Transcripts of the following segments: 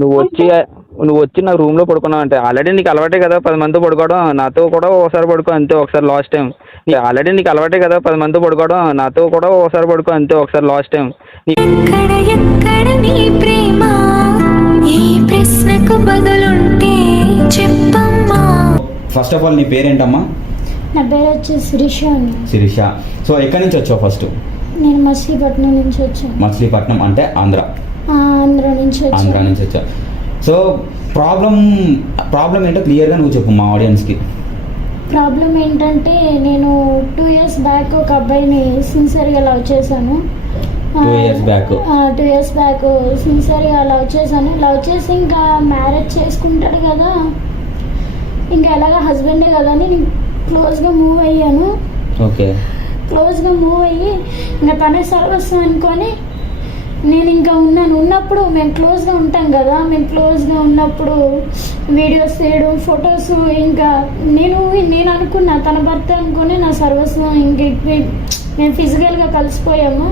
నువ్వు వచ్చి నా రూమ్ లో పడుకున్నావు అంటే ఆల్రెడీ నీకు అలవాటే కదా 10 మందితో పడుకోవడం, నాతో కూడా ఒకసారి పడుకో అంతే, ఒకసారి లాస్ట్ టైం. ఆల్రెడీ నీకు అలవాటే కదా 10 మందితో పడుకోవడం, నాతో కూడా ఒకసారి పడుకో అంతే, ఒకసారి last time. First of all నీ పేరేంటమ్మా? నా పేరు వచ్చి శిరీష. శిరీష. సో ఎక్కడి నుంచి వచ్చావు? ఫస్ట్ నేను మచిలీపట్నం నుంచి వచ్చాను. మచిలీపట్నం అంటే ఆంధ్ర నుంచి వచ్చా. సో ప్రాబ్లం ఏంటో క్లియర్గా నువ్వు చెప్పు మా ఆడియన్స్కి. ప్రాబ్లం ఏంటంటే నేను 2 years బ్యాక్ ఒక అబ్బాయిని సిన్సియర్గా లవ్ చేశాను. 2 years బ్యాక్ సిన్సియర్గా లవ్ చేసి ఇంకా మ్యారేజ్ చేసుకుంటాడు కదా, ఇంకా ఎలాగ హస్బెండే కదా అని నేను క్లోజ్గా మూవ్ అయ్యాను. ఓకే. క్లోజ్గా మూవ్ అయ్యి ఇంకా తనే సర్వస్వం అనుకొని నేను ఇంకా ఉన్నప్పుడు మేము క్లోజ్గా ఉంటాం కదా, మేము క్లోజ్గా ఉన్నప్పుడు వీడియోస్ తీయడం, ఫొటోస్, ఇంకా నేను అనుకున్నా తన భర్త అనుకుని నా సర్వస్వం. ఇంక మేము ఫిజికల్గా కలిసిపోయాము.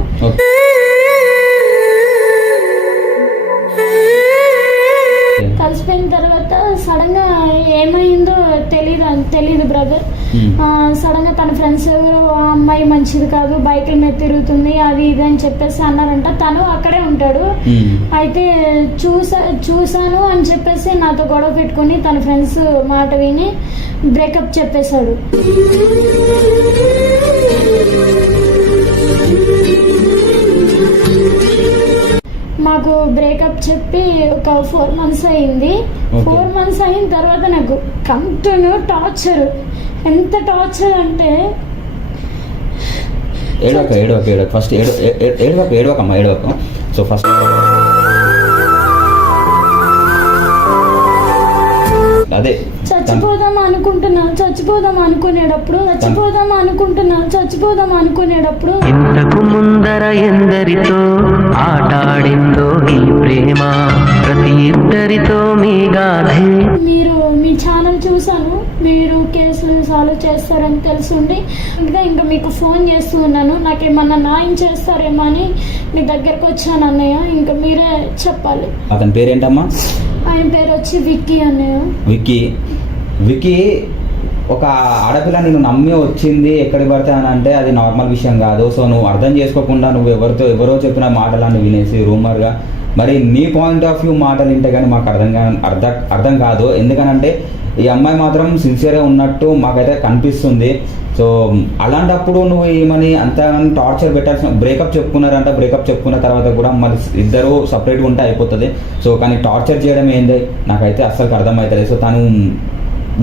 కలిసిపోయిన తర్వాత సడన్ గా ఏమైందో తెలీదు బ్రదర్. సడన్ గా తన ఫ్రెండ్స్ ఆ అమ్మాయి మంచిది కాదు, బైకుల మీద తిరుగుతుంది, అది ఇది అని చెప్పేసి అన్నారంట. తను అక్కడే ఉంటాడు. అయితే చూసాను అని చెప్పేసి నాతో గొడవ పెట్టుకుని తన ఫ్రెండ్స్ మాట విని బ్రేకప్ చెప్పేశాడు. మాకు బ్రేకప్ చెప్పి ఒక 4 months అయింది. 4 months అయిన తర్వాత నాకు కంటిన్యూ టార్చర్. ఎంత టార్చర్ అంటే ఫస్ట్ ఏడవకమ్మా. సో ఫస్ట్ అదే చచ్చిపోదాం అనుకునేటప్పుడు ఇంతకు ముందర ఎందరితో ఆటాడిందో ఈ ప్రేమ, ప్రతి ఇద్దరితో మీ గాథే. మీ ఛానల్ చూసాను, మీరు కేసులు సాల్వ్ చేస్తారని తెలుసుండి ఇంకా మీకు ఫోన్ చేస్తూ ఉన్నాను. నాకేమన్నా న్యాయం చేస్తారేమో అని మీ దగ్గరకు వచ్చాను అన్నయ్య. ఇంకా మీరే చెప్పాలి. అతని పేరేంటమ్మా? ఆయన పేరు వచ్చి విక్కీ అన్నయ్య. విక్కీ ఒక ఆడపిల్ల నేను నమ్మి వచ్చింది ఎక్కడికి పడితే అని అంటే అది నార్మల్ విషయం కాదు. సో నువ్వు అర్థం చేసుకోకుండా నువ్వు ఎవరో చెప్పిన మాటలను వినేసి రూమర్గా మరి నీ పాయింట్ ఆఫ్ వ్యూ మాటలు వింటే కానీ మాకు అర్థం కాదు. ఎందుకనంటే ఈ అమ్మాయి మాత్రం సిన్సియర్గా ఉన్నట్టు మాకైతే కనిపిస్తుంది. సో అలాంటప్పుడు నువ్వు ఏమని అంత టార్చర్ పెట్టాల్సిన, బ్రేకప్ చెప్పుకున్న తర్వాత కూడా మరి ఇద్దరు సపరేట్గా ఉంటే అయిపోతుంది. సో కానీ టార్చర్ చేయడం ఏంది నాకైతే అస్సలు అర్థమవుతుంది. సో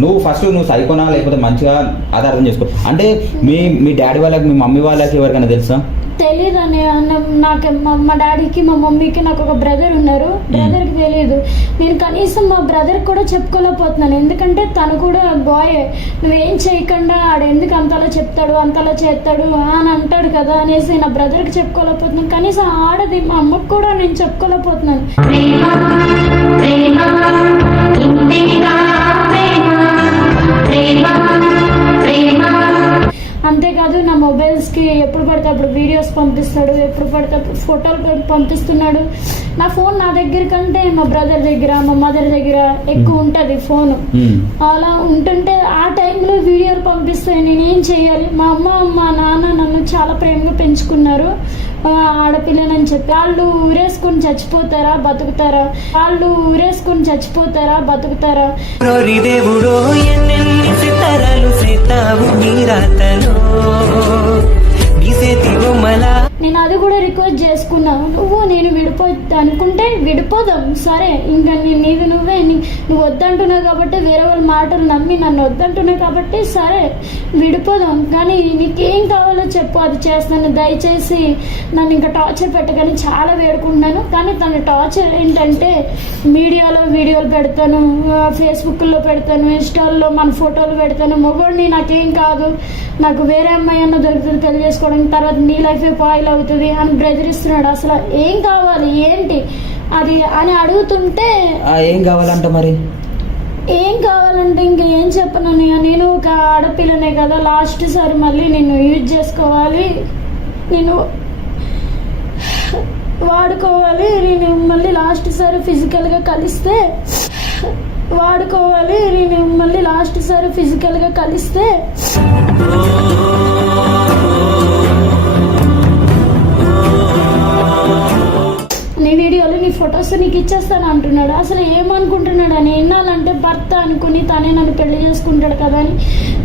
నువ్వు ఫస్ట్ సైకోనా లేకపోతే మంచిగా అది అర్థం చేసుకో. అంటే మీ డాడీ వాళ్ళకి, మీ మమ్మీ వాళ్ళకి ఎవరికైనా తెలుసా? తెలీదు అన్నయ్య. నాకు మా డాడీకి మా మమ్మీకి నాకు ఒక బ్రదర్ ఉన్నారు. బ్రదర్కి తెలియదు. నేను కనీసం మా బ్రదర్కి కూడా చెప్పుకోలేకపోతున్నాను. ఎందుకంటే తను కూడా బాయ్, నువ్వేం చేయకుండా ఆడు ఎందుకు అంతలా చెప్తాడు, అంతలా చేస్తాడు అని అంటాడు కదా అనేసి నా బ్రదర్కి చెప్పుకోలేకపోతున్నాను. కనీసం ఆడది మా అమ్మకు కూడా నేను చెప్పుకోలేకపోతున్నాను. అంతేకాదు నా మొబైల్స్కి ఎప్పుడు పడితే అప్పుడు వీడియోస్ పంపిస్తాడు, ఎప్పుడు పడితే అప్పుడు ఫోటోలు పంపిస్తున్నాడు. నా ఫోన్ నా దగ్గర కంటే మా బ్రదర్ దగ్గర, మా మదర్ దగ్గర ఎక్కువ ఉంటుంది ఫోన్. అలా ఉంటుంటే ఆ టైంలో వీడియోలు పంపిస్తే నేనేం చేయాలి? మా అమ్మ మా నాన్న నన్ను చాలా ప్రేమగా పెంచుకున్నారు. ఆడపిల్లనని చెప్పి వాళ్ళు ఊరేసుకుని చచ్చిపోతారా బతుకుతారా? నేను అది కూడా రిక్వెస్ట్ చేసుకున్నా. నేను అనుకుంటే విడిపోదాం, సరే ఇంకా నువ్వు వద్దంటున్నావు కాబట్టి, వేరే వాళ్ళ మాటలు నమ్మి నన్ను వద్దంటున్నావు కాబట్టి సరే విడిపోదాం. కానీ నీకేం కావాలో చెప్పు, అది చేస్తాను. దయచేసి నన్ను ఇంకా టార్చర్ పెట్టగానే చాలా వేడుకుంటున్నాను. కానీ తన టార్చర్ ఏంటంటే వీడియోలు పెడతాను, ఫేస్బుక్లో పెడతాను, ఇన్స్టాల్లో మన ఫోటోలు పెడతాను. మొగోడిని నాకేం కాదు, నాకు వేరే అమ్మాయి అన్న దొరుకుతుంది పెళ్లి చేసుకోవడానికి, తర్వాత నీ లైఫే పాయిల్ అవుతుంది అని బెదిరిస్తున్నాడు. అసలు ఏం కావాలి ఏంటి అది అని అడుగుతుంటే ఏం కావాలంట మరి? ఏం కావాలంటే ఇంకా ఏం చెప్పను. నేను ఒక ఆడపిల్లనే కదా, లాస్ట్ సారి మళ్ళీ నిన్ను యూజ్ చేసుకోవాలి, వాడుకోవాలి, నేను మళ్ళీ లాస్ట్ సారి ఫిజికల్గా కలిస్తే నీ వీడియోలు నీ ఫొటోస్ నీకు ఇచ్చేస్తాను అంటున్నాడు. అసలు ఏమనుకుంటున్నాడు అని, ఎన్నాళ్ళంటే భర్త అనుకుని తనే నన్ను పెళ్లి చేసుకుంటాడు కదా అని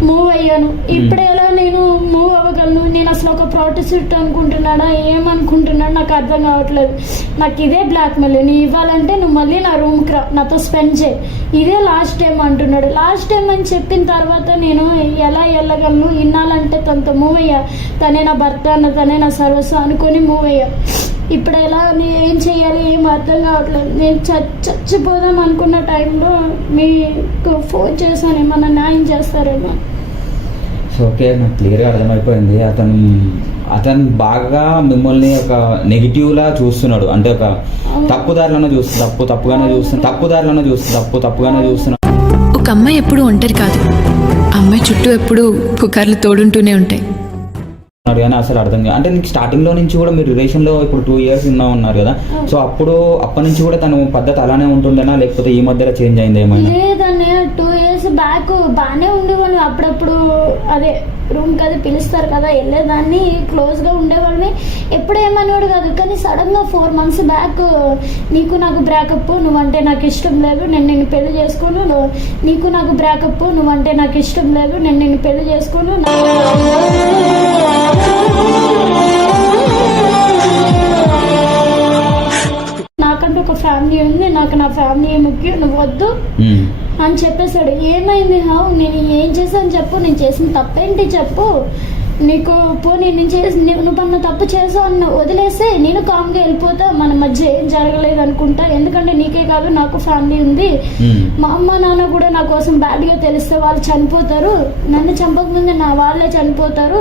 మూవ్ అయ్యాను. ఇప్పుడు ఎలా నేను మూవ్ అవ్వగలను? నేను అసలు ఒక ప్రాటిస్యూట్ అనుకుంటున్నాడా, ఏమనుకుంటున్నాడు నాకు అర్థం కావట్లేదు. నాకు ఇదే బ్లాక్మెయిల్, నీ ఇవ్వాలంటే నువ్వు మళ్ళీ నా రూమ్కి రా, నాతో స్పెండ్ చేయి, ఇదే లాస్ట్ టైం అంటున్నాడు. లాస్ట్ టైం అని చెప్పిన తర్వాత నేను ఎలా వెళ్ళగలను? ఇన్నాళ్ళంటే తనతో మూవ్ అయ్యా, తనే నా భర్త అన్న, తనే నా సర్వస్వం అనుకొని మూవ్ అయ్యా. ఇప్పుడు ఎలా ఏం చెయ్యాలి ఏం అర్థం కావట్లేదు. నేను చచ్చిపోదాం అనుకున్న టైంలో మీకు ఫోన్ చేశాను, ఏమన్నా న్యాయం చేస్తారేమో. సో ఓకే, నాకు క్లియర్గా అర్థమైపోయింది. అతను బాగా మిమ్మల్ని ఒక నెగిటివ్లా చూస్తున్నాడు, అంటే ఒక తప్పుదారులను చూస్తున్నాడు, తప్పుగానే చూస్తున్నాడు. ఒక అమ్మాయి ఎప్పుడు ఒంటరి కాదు, అమ్మాయి చుట్టూ ఎప్పుడు పుకార్లు తోడుంటూనే ఉంటాయి. కానీ అసలు అర్థం కాదు. అంటే నీకు స్టార్టింగ్ లో నుంచి కూడా మీరు రిలేషన్లో ఇప్పుడు 2 years ఉన్నారు కదా, సో అప్పటి నుంచి కూడా తను పద్ధతి అలానే ఉంటుండేనా, లేకపోతే ఈ మధ్యలో చేంజ్ అయింది ఏమైనా? లేదన్నీ 2 years బ్యాక్ బాగానే ఉండేవాళ్ళు. అప్పుడప్పుడు అదే రూమ్కి అది పిలుస్తారు కదా, వెళ్ళేదాన్ని, క్లోజ్గా ఉండేవాళ్ళని, ఎప్పుడు ఏమనేవాడు కాదు. కానీ సడన్గా 4 months బ్యాక్ నీకు నాకు బ్రేకప్, నువ్వంటే నాకు ఇష్టం లేదు, నేను నిన్ను పెళ్లి చేసుకోను, నీకు నాకు బ్రేకప్, నువ్వంటే నాకు ఇష్టం లేదు, నేను నిన్ను పెళ్లి చేసుకోను, నాకంటూ ఒక ఫ్యామిలీ ఉంది, నాకు నా ఫ్యామిలీ ముఖ్యం, నువ్వు వద్దు అని చెప్పేశాడు. ఏమైంది? నేను ఏం చేశాను చెప్పు, నేను చేసిన తప్పేంటి చెప్పు, నీకు పోనీ నువ్వు అన్న తప్పు చేసావు అన్న వదిలేస్తే నేను కామ్గా వెళ్ళిపోతా, మన మధ్య ఏం జరగలేదు అనుకుంటా. ఎందుకంటే నీకే కాదు నాకు ఫ్యామిలీ ఉంది, మా అమ్మ నాన్న కూడా నా కోసం బ్యాడ్గా తెలిస్తే వాళ్ళు చనిపోతారు, నన్ను చంపకముందే నా వాళ్ళే చనిపోతారు.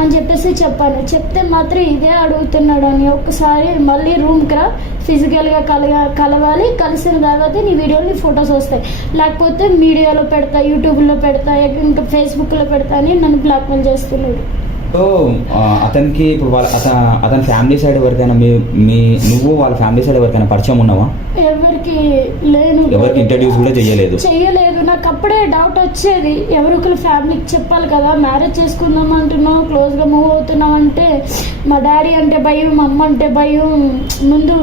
అని చెప్పేసి చెప్పాను. చెప్తే మాత్రం ఇదే అడుగుతున్నాడు అని, ఒక్కసారి మళ్ళీ రూమ్కి రా, ఫిజికల్గా కలవాలి, కలిసిన తర్వాత నీ వీడియోలు నీ ఫొటోస్ వస్తాయి, లేకపోతే మీడియాలో పెడతా, యూట్యూబ్లో పెడతా, ఇంకా ఫేస్బుక్లో పెడతా అని నన్ను బ్లాక్మెయిల్ చేస్తున్నాడు. సో అతనికి ఇప్పుడు అతని ఫ్యామిలీ సైడ్ ఎవరికైనా నువ్వు వాళ్ళ ఫ్యామిలీ సైడ్ ఎవరికైనా పరిచయం ఉన్నావా? ఎవరికి లేను, ఎవరికి ఇంట్రడ్యూస్ కూడా చేయలేదు. నాకు అప్పుడే డౌట్ వచ్చేది, ఎవరొకరు ఫ్యామిలీకి చెప్పాలి కదా, మ్యారేజ్ చేసుకుందాం అంటున్నావు, క్లోజ్గా మూవ్ అవుతున్నావు అంటే మా డాడీ అంటే భయం, మా అమ్మ అంటే భయం, ముందు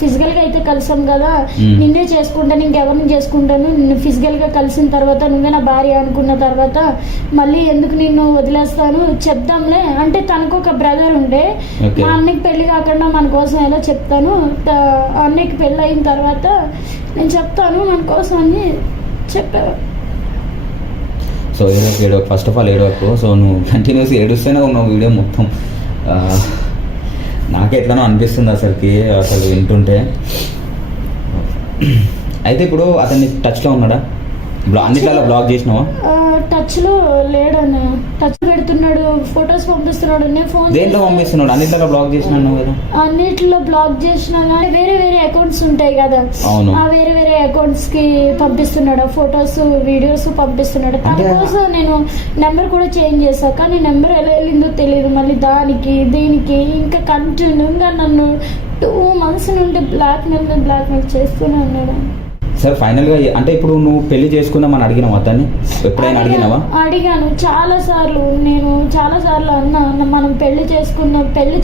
ఫిజికల్గా అయితే కలిసాం కదా, నిన్నే చేసుకుంటాను, ఇంకెవరిని చేసుకుంటాను, నిన్ను ఫిజికల్గా కలిసిన తర్వాత నువ్వే నా భార్య అనుకున్న తర్వాత మళ్ళీ ఎందుకు నిన్ను వదిలేస్తాను, చెప్దాంలే అంటే. తనకు ఒక బ్రదర్ ఉండే, మా అన్నకి పెళ్లి కాకుండా మన కోసం ఎలా చెప్తాను, అన్నకి పెళ్ళి అయిన తర్వాత నేను చెప్తాను మన కోసం అని చెప్పారు. సో ఏడవకు, ఫస్ట్ ఆఫ్ ఆల్ ఏడవకు. సో నువ్వు కంటిన్యూస్ ఏడుస్తూనే ఉన్నావు వీడియో మొత్తం. నాకే ఎట్లనో అనిపిస్తుంది అసలు వింటుంటే. అయితే ఇప్పుడు అతన్ని టచ్లో ఉన్నాడా? అన్నిట్లలో బ్లాక్ చేసినావా? టచ్లో లేడన్న, టచ్ పెడుతున్నాడు, ఫొటోస్ పంపిస్తున్నాడు, నేను ఫోన్ దేంట్లో పంపిస్తున్నాడు? అన్నిట్లలో బ్లాక్ చేసినాను కదా. అన్నిట్లో బ్లాక్ చేసినా కానీ వేరే అకౌంట్స్ ఉంటాయి కదా, ఆ వేరే అకౌంట్స్ కి పంపిస్తున్నాడు, ఫొటోస్ వీడియోస్ పంపిస్తున్నాడు. దానికోసం నేను నెంబర్ కూడా చేంజ్ చేశా, కానీ నెంబర్ ఎలా వెళ్ళిందో తెలియదు. మళ్ళీ దీనికి ఇంకా కంటిన్యూగా నన్ను 2 months నుండి బ్లాక్మెయిల్ చేస్తూనే ఉన్నాడు. సార్ ఫైనల్గా అంటే ఇప్పుడు నువ్వు పెళ్లి చేసుకుందామని అడిగినావా అతన్ని? ఎప్పుడైనా అడిగినావా? అడిగాను చాలాసార్లు. నేను చాలాసార్లు అన్నా, మనం పెళ్లి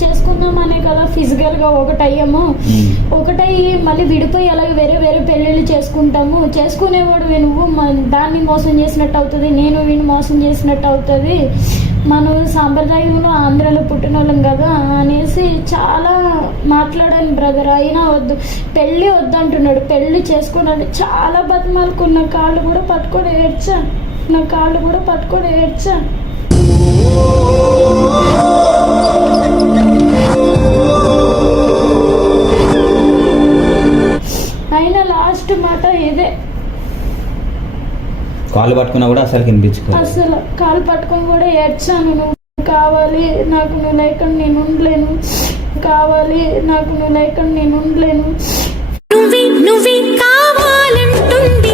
చేసుకుందాం అనే కదా ఫిజికల్గా ఒకటయ్యాము, ఒకటయ్యి మళ్ళీ విడిపోయి అలాగే వేరే పెళ్ళిళ్ళు చేసుకుంటాము, చేసుకునేవాడు నువ్వు దాన్ని మోసం చేసినట్టు అవుతుంది, నేను వీడిని మోసం చేసినట్టు అవుతుంది, మనం సాంప్రదాయంలో ఆంధ్రాలో పుట్టిన వాళ్ళం కదా అనేసి చాలా మాట్లాడాను బ్రదర్. అయినా పెళ్ళి వద్దంటున్నాడు, పెళ్ళి చేసుకోనంటే చాలా బతిమాలుకున్న, కాళ్ళు కూడా పట్టుకొని ఏడ్చాను. అయినా లాస్ట్ మాట ఇదే, కాళ్ళు పట్టుకున్నా కూడా అసలు వినిపించుకో, అసలు కాళ్ళు పట్టుకొని కూడా ఏడ్చాను. నువ్వు కావాలి నాకు, నువ్వు లేకుండా నేను ఉండలేను, కావాలి నాకు, నువ్వు లేకుండా నేను ఉండలేను. నువ్వే కావాలంటుంది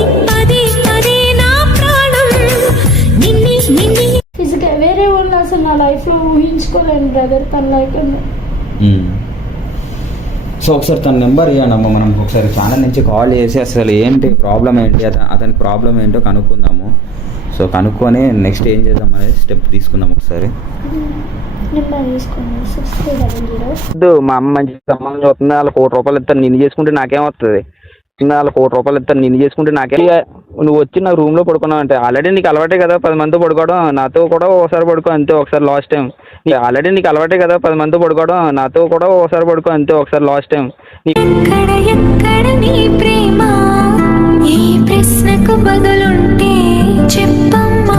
అసలు నా లైఫ్లో ఊహించుకోలేను బ్రదర్ తన లేకుండా. సో ఒకసారి తన నెంబర్ ఇవ్వండి అమ్మ, మనం ఒకసారి ఛానల్ నుంచి కాల్ చేసి అసలు ఏంటి ప్రాబ్లం ఏంటి, అతని ప్రాబ్లం ఏంటో కనుక్కుందాము. సో కనుక్కొని నెక్స్ట్ ఏం చేద్దాం అనేది స్టెప్ తీసుకుందాం ఒకసారి. నెంబర్ తీసుకోండి 6300. వద్దు, మా అమ్మ మంచి సంబంధం చూస్తుంది, వాళ్ళు ₹1,00,00,000 ఇస్తాను, నిన్ను చేసుకుంటే నాకేం వస్తుంది, వాళ్ళు ₹1,00,00,000 ఇస్తాను, నిన్ను చేసుకుంటే నాకే. నువ్వు వచ్చి నా రూమ్లో పడుకున్నావు అంటే ఆల్రెడీ నీకు అలవాటే కదా 10 మందితో పడుకోవడం, నాతో కూడా ఒకసారి పడుకో అంతే, ఒకసారి లాస్ట్ టైం. ఆల్రెడీ నీకు అలవాటే కదా 10 మందితో పడుకోవడం, నాతో కూడా ఒకసారి పడుకో అంతే, ఒకసారి లాస్ట్ టైం. ఎక్కడ ఎక్కడ నీ ప్రేమ, ఈ ప్రశ్నకు బదులుంటే చెప్పమ్మా.